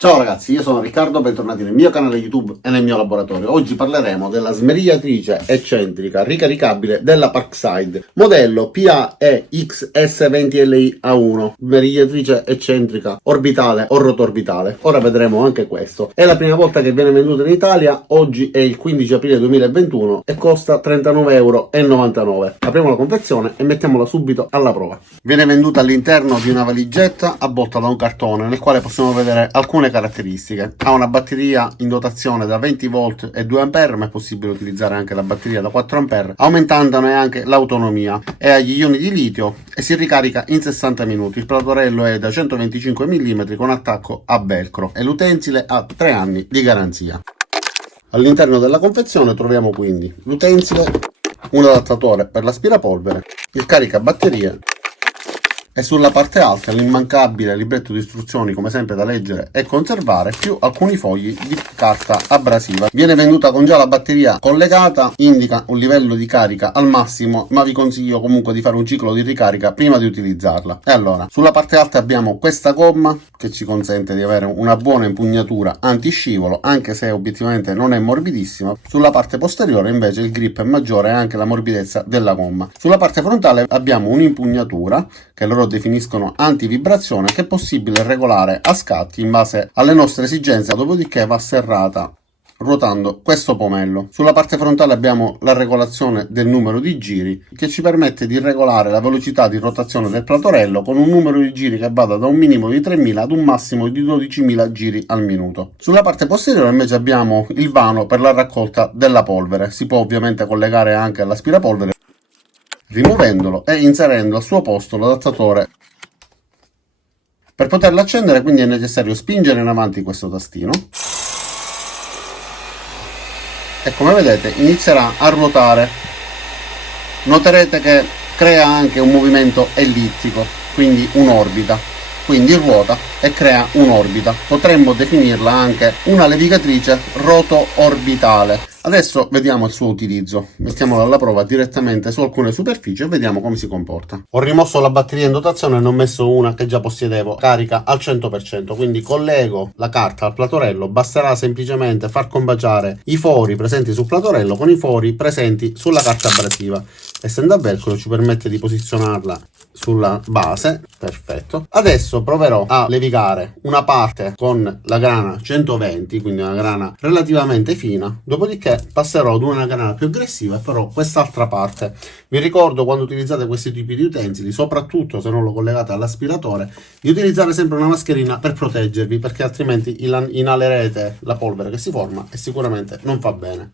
Ciao ragazzi, io sono Riccardo, bentornati nel mio canale YouTube e nel mio laboratorio. Oggi parleremo della smerigliatrice eccentrica ricaricabile della Parkside, modello PAE-XS20Li-A1, smerigliatrice eccentrica orbitale o rotoorbitale. Ora vedremo anche questo. È la prima volta che viene venduta in Italia, oggi è il 15 aprile 2021 e costa 39,99 €. Apriamo la confezione e mettiamola subito alla prova. Viene venduta all'interno di una valigetta avvolta da un cartone nel quale possiamo vedere alcune caratteristiche. Ha una batteria in dotazione da 20 volt e 2 ampere, ma è possibile utilizzare anche la batteria da 4 ampere, aumentandone anche l'autonomia. È agli ioni di litio e si ricarica in 60 minuti. Il platorello è da 125 mm con attacco a velcro e l'utensile ha 3 anni di garanzia. All'interno della confezione troviamo quindi l'utensile, un adattatore per l'aspirapolvere, il caricabatterie e sulla parte alta l'immancabile libretto di istruzioni, come sempre da leggere e conservare, più alcuni fogli di carta abrasiva. Viene venduta con già la batteria collegata, indica un livello di carica al massimo, ma vi consiglio comunque di fare un ciclo di ricarica prima di utilizzarla. E allora, sulla parte alta abbiamo questa gomma che ci consente di avere una buona impugnatura antiscivolo, anche se obiettivamente non è morbidissima. Sulla parte posteriore invece il grip è maggiore e anche la morbidezza della gomma. Sulla parte frontale abbiamo un'impugnatura che loro definiscono antivibrazione, che è possibile regolare a scatti in base alle nostre esigenze, dopodiché va serrata ruotando questo pomello. Sulla parte frontale abbiamo la regolazione del numero di giri, che ci permette di regolare la velocità di rotazione del platorello con un numero di giri che vada da un minimo di 3.000 ad un massimo di 12.000 giri al minuto. Sulla parte posteriore invece abbiamo il vano per la raccolta della polvere. Si può ovviamente collegare anche all'aspirapolvere rimuovendolo e inserendo al suo posto l'adattatore. Per poterlo accendere quindi è necessario spingere in avanti questo tastino e, come vedete, inizierà a ruotare. Noterete che crea anche un movimento ellittico, quindi un'orbita, quindi ruota e crea un'orbita. Potremmo definirla anche una levigatrice roto-orbitale. Adesso vediamo il suo utilizzo. Mettiamola alla prova direttamente su alcune superfici e vediamo come si comporta. Ho rimosso la batteria in dotazione e ne ho messo una che già possedevo, carica al 100%, quindi collego la carta al platorello. Basterà semplicemente far combaciare i fori presenti sul platorello con i fori presenti sulla carta abrasiva. Essendo a velcro ci permette di posizionarla sulla base. Perfetto. Adesso proverò a levigare una parte con la grana 120, quindi una grana relativamente fina, dopodiché passerò ad una grana più aggressiva e farò quest'altra parte. Vi ricordo, quando utilizzate questi tipi di utensili, soprattutto se non lo collegate all'aspiratore, di utilizzare sempre una mascherina per proteggervi, perché altrimenti inalerete la polvere che si forma e sicuramente non fa bene.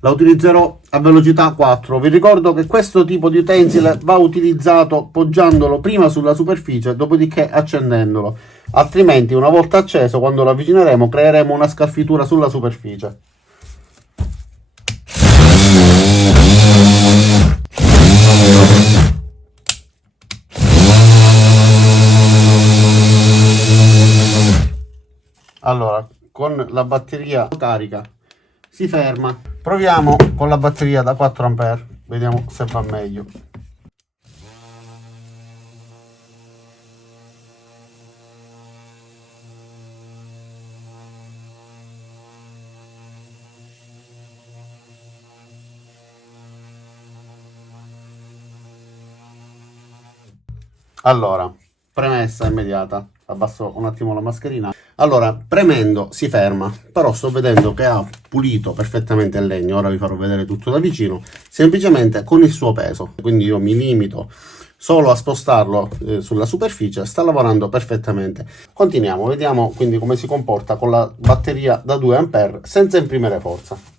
La utilizzerò a velocità 4. Vi ricordo che questo tipo di utensile va utilizzato poggiandolo prima sulla superficie, dopodiché accendendolo, altrimenti una volta acceso, quando lo avvicineremo, creeremo una scalfitura sulla superficie. Allora, con la batteria carica si ferma. Proviamo con la batteria da 4 ampere, vediamo se va meglio. Allora, premessa immediata. Abbasso un attimo la mascherina. Allora, premendo si ferma, però sto vedendo che ha pulito perfettamente il legno. Ora vi farò vedere tutto da vicino, semplicemente con il suo peso. Quindi io mi limito solo a spostarlo sulla superficie. Sta lavorando perfettamente. Continuiamo, vediamo quindi come si comporta con la batteria da 2 ampere senza imprimere forza.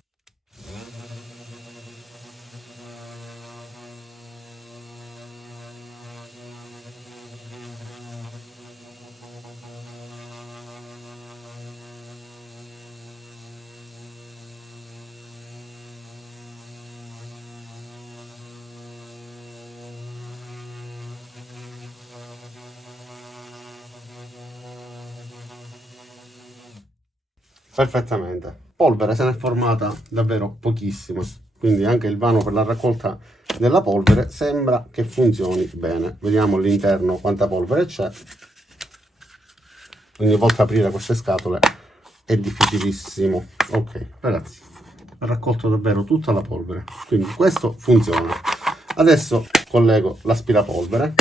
Perfettamente. Polvere se n'è formata davvero pochissima, quindi anche il vano per la raccolta della polvere sembra che funzioni bene. Vediamo all'interno quanta polvere c'è. ogni volta aprire queste scatole è difficilissimo. Ok ragazzi, ho raccolto davvero tutta la polvere, quindi questo funziona. Adesso collego l'aspirapolvere.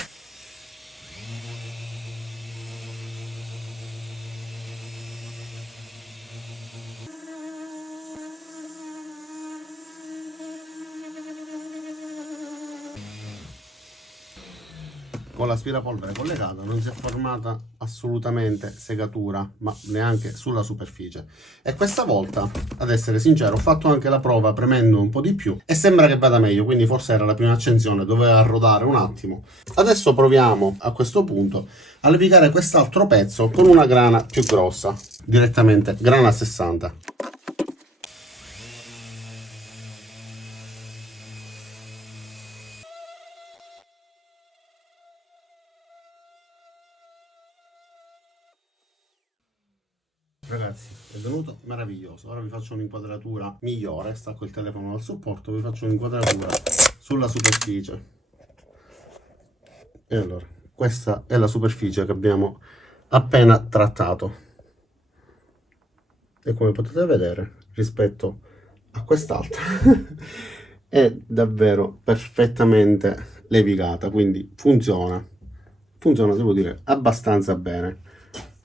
Con l'aspirapolvere collegata non si è formata assolutamente segatura, ma neanche sulla superficie. E questa volta, ad essere sincero, ho fatto anche la prova premendo un po' di più e sembra che vada meglio, quindi forse era la prima accensione, doveva rodare un attimo. Adesso proviamo a questo punto a levigare quest'altro pezzo con una grana più grossa, direttamente grana 60. Ragazzi, è venuto meraviglioso. Ora vi faccio un'inquadratura migliore, stacco il telefono dal supporto, vi faccio un'inquadratura sulla superficie. E allora, questa è la superficie che abbiamo appena trattato. E come potete vedere, rispetto a quest'altra, è davvero perfettamente levigata, quindi funziona, devo dire, abbastanza bene.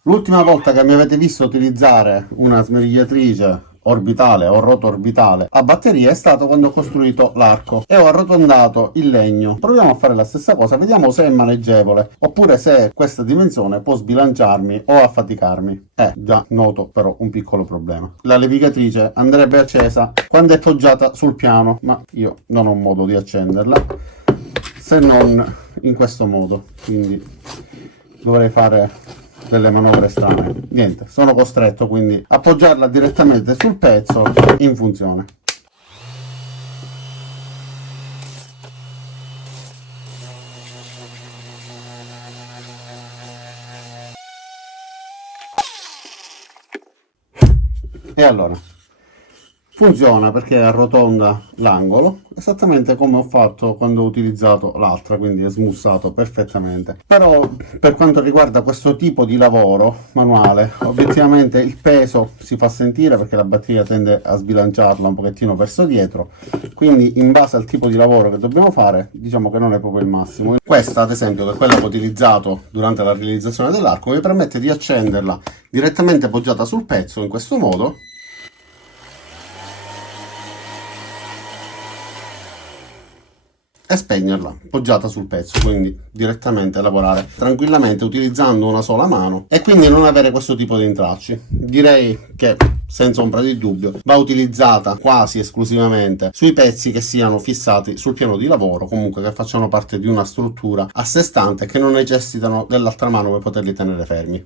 L'ultima volta che mi avete visto utilizzare una smerigliatrice orbitale o roto-orbitale a batteria è stato quando ho costruito l'arco e ho arrotondato il legno. Proviamo a fare la stessa cosa, vediamo se è maneggevole oppure se questa dimensione può sbilanciarmi o affaticarmi. Già noto però un piccolo problema. La levigatrice andrebbe accesa quando è poggiata sul piano, ma io non ho modo di accenderla se non in questo modo, quindi dovrei fare delle manovre strane. Niente, sono costretto quindi a appoggiarla direttamente sul pezzo in funzione. E allora funziona perché arrotonda l'angolo esattamente come ho fatto quando ho utilizzato l'altra, quindi è smussato perfettamente. Però per quanto riguarda questo tipo di lavoro manuale, obiettivamente il peso si fa sentire perché la batteria tende a sbilanciarla un pochettino verso dietro, quindi in base al tipo di lavoro che dobbiamo fare diciamo che non è proprio il massimo. Questa ad esempio, che è quella che ho utilizzato durante la realizzazione dell'arco, mi permette di accenderla direttamente appoggiata sul pezzo in questo modo e spegnerla poggiata sul pezzo, quindi direttamente lavorare tranquillamente utilizzando una sola mano e quindi non avere questo tipo di intralci. Direi che senza ombra di dubbio va utilizzata quasi esclusivamente sui pezzi che siano fissati sul piano di lavoro, comunque che facciano parte di una struttura a sé stante e che non necessitano dell'altra mano per poterli tenere fermi.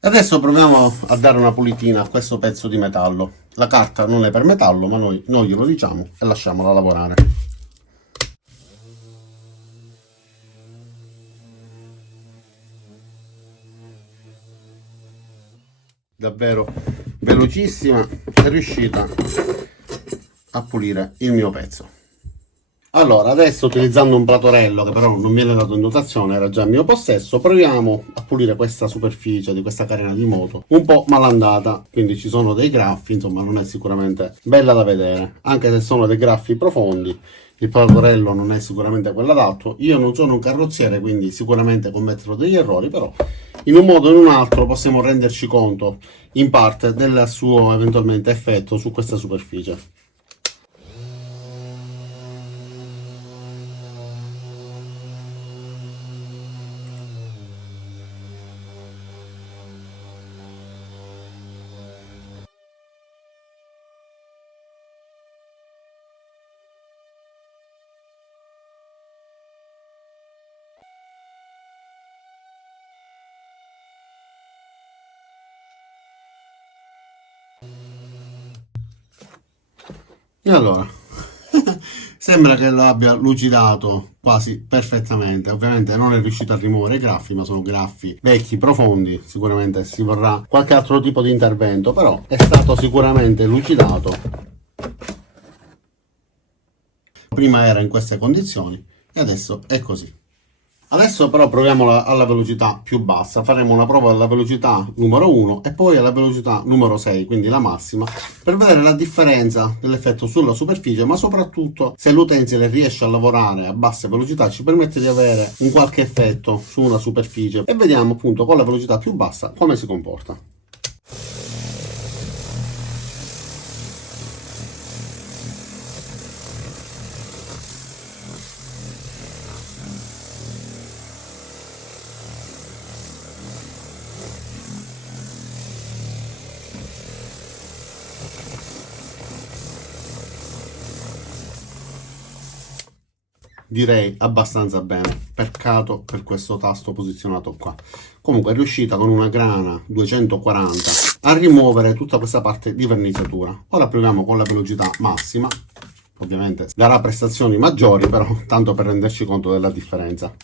Adesso proviamo a dare una pulitina a questo pezzo di metallo. La carta non è per metallo, ma noi non glielo diciamo e lasciamola lavorare. Davvero velocissima, è riuscita a pulire il mio pezzo. Allora, adesso utilizzando un platorello che però non viene dato in dotazione, era già in mio possesso, proviamo a pulire questa superficie di questa carena di moto, un po' malandata, quindi ci sono dei graffi, insomma non è sicuramente bella da vedere, anche se sono dei graffi profondi. Il platorello non è sicuramente quello adatto, io non sono un carrozziere quindi sicuramente commetterò degli errori, però in un modo o in un altro possiamo renderci conto in parte del suo eventualmente effetto su questa superficie. E allora, sembra che lo abbia lucidato quasi perfettamente. Ovviamente non è riuscito a rimuovere i graffi, ma sono graffi vecchi, profondi. Sicuramente si vorrà qualche altro tipo di intervento, però è stato sicuramente lucidato. Prima era in queste condizioni e adesso è così. Adesso però proviamola alla velocità più bassa, faremo una prova alla velocità numero 1 e poi alla velocità numero 6, quindi la massima, per vedere la differenza dell'effetto sulla superficie, ma soprattutto se l'utensile riesce a lavorare a bassa velocità ci permette di avere un qualche effetto su una superficie e vediamo appunto con la velocità più bassa come si comporta. Direi abbastanza bene, peccato per questo tasto posizionato qua. Comunque è riuscita con una grana 240 a rimuovere tutta questa parte di verniciatura. Ora proviamo con la velocità massima, ovviamente darà prestazioni maggiori, però tanto per renderci conto della differenza.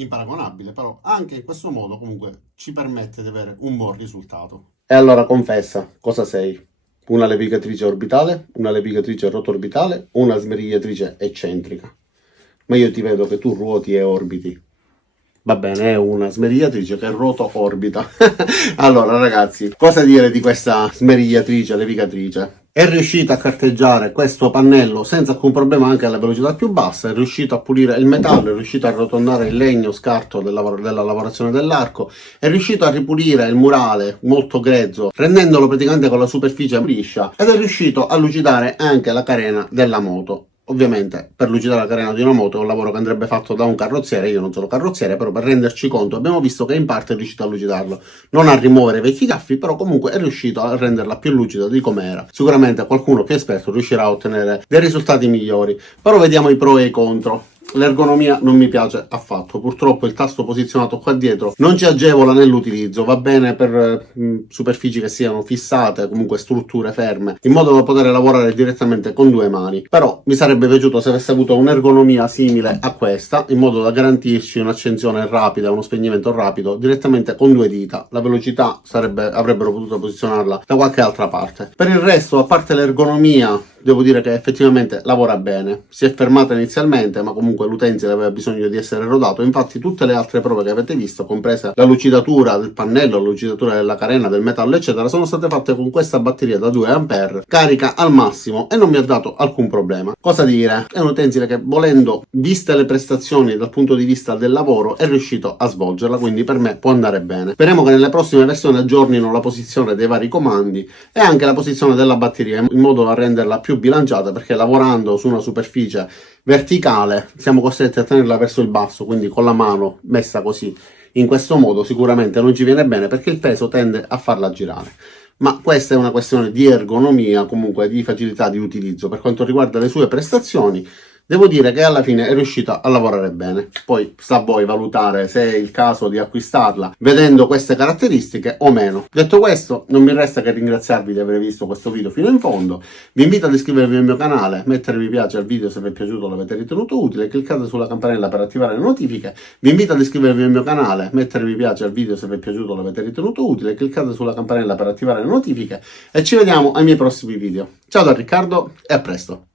Imparagonabile, però anche in questo modo comunque ci permette di avere un buon risultato. E allora confessa, cosa sei? Una levigatrice orbitale, una levigatrice rotorbitale o una smerigliatrice eccentrica? Ma io ti vedo che tu ruoti e orbiti. Va bene, è una smerigliatrice che roto-orbita. Allora ragazzi, cosa dire di questa smerigliatrice, levigatrice? È riuscita a carteggiare questo pannello senza alcun problema anche alla velocità più bassa, è riuscito a pulire il metallo, è riuscito a arrotondare il legno scarto della lavorazione dell'arco, è riuscito a ripulire il murale molto grezzo, rendendolo praticamente con la superficie liscia, ed è riuscito a lucidare anche la carena della moto. Ovviamente per lucidare la carena di una moto è un lavoro che andrebbe fatto da un carrozziere, io non sono carrozziere, però per renderci conto abbiamo visto che in parte è riuscito a lucidarlo, non a rimuovere i vecchi gaffi, però comunque è riuscito a renderla più lucida di com'era. Sicuramente qualcuno più esperto riuscirà a ottenere dei risultati migliori, però vediamo i pro e i contro. L'ergonomia non mi piace affatto, purtroppo il tasto posizionato qua dietro non ci agevola nell'utilizzo, va bene per superfici che siano fissate, comunque strutture ferme, in modo da poter lavorare direttamente con due mani, però mi sarebbe piaciuto se avesse avuto un'ergonomia simile a questa, in modo da garantirci un'accensione rapida, uno spegnimento rapido, direttamente con due dita. La velocità avrebbero potuto posizionarla da qualche altra parte. Per il resto, a parte l'ergonomia, devo dire che effettivamente lavora bene, si è fermata inizialmente, ma comunque l'utensile aveva bisogno di essere rodato. Infatti tutte le altre prove che avete visto, compresa la lucidatura del pannello, la lucidatura della carena, del metallo eccetera, sono state fatte con questa batteria da 2A, carica al massimo, e non mi ha dato alcun problema. Cosa dire? È un utensile che, volendo, viste le prestazioni dal punto di vista del lavoro, è riuscito a svolgerla, quindi per me può andare bene. Speriamo che nelle prossime versioni aggiornino la posizione dei vari comandi e anche la posizione della batteria, in modo da renderla più bilanciata, perché lavorando su una superficie verticale siamo costretti a tenerla verso il basso, quindi con la mano messa così in questo modo sicuramente non ci viene bene, perché il peso tende a farla girare. Ma questa è una questione di ergonomia, comunque di facilità di utilizzo. Per quanto riguarda le sue prestazioni, devo dire che alla fine è riuscita a lavorare bene. Poi sta a voi valutare se è il caso di acquistarla vedendo queste caratteristiche o meno. Detto questo, non mi resta che ringraziarvi di aver visto questo video fino in fondo. Vi invito ad iscrivervi al mio canale, mettere mi piace al video se vi è piaciuto o l'avete ritenuto utile, cliccate sulla campanella per attivare le notifiche. Vi invito ad iscrivervi al mio canale, mettere mi piace al video se vi è piaciuto o l'avete ritenuto utile, cliccate sulla campanella per attivare le notifiche e ci vediamo ai miei prossimi video. Ciao da Riccardo e a presto!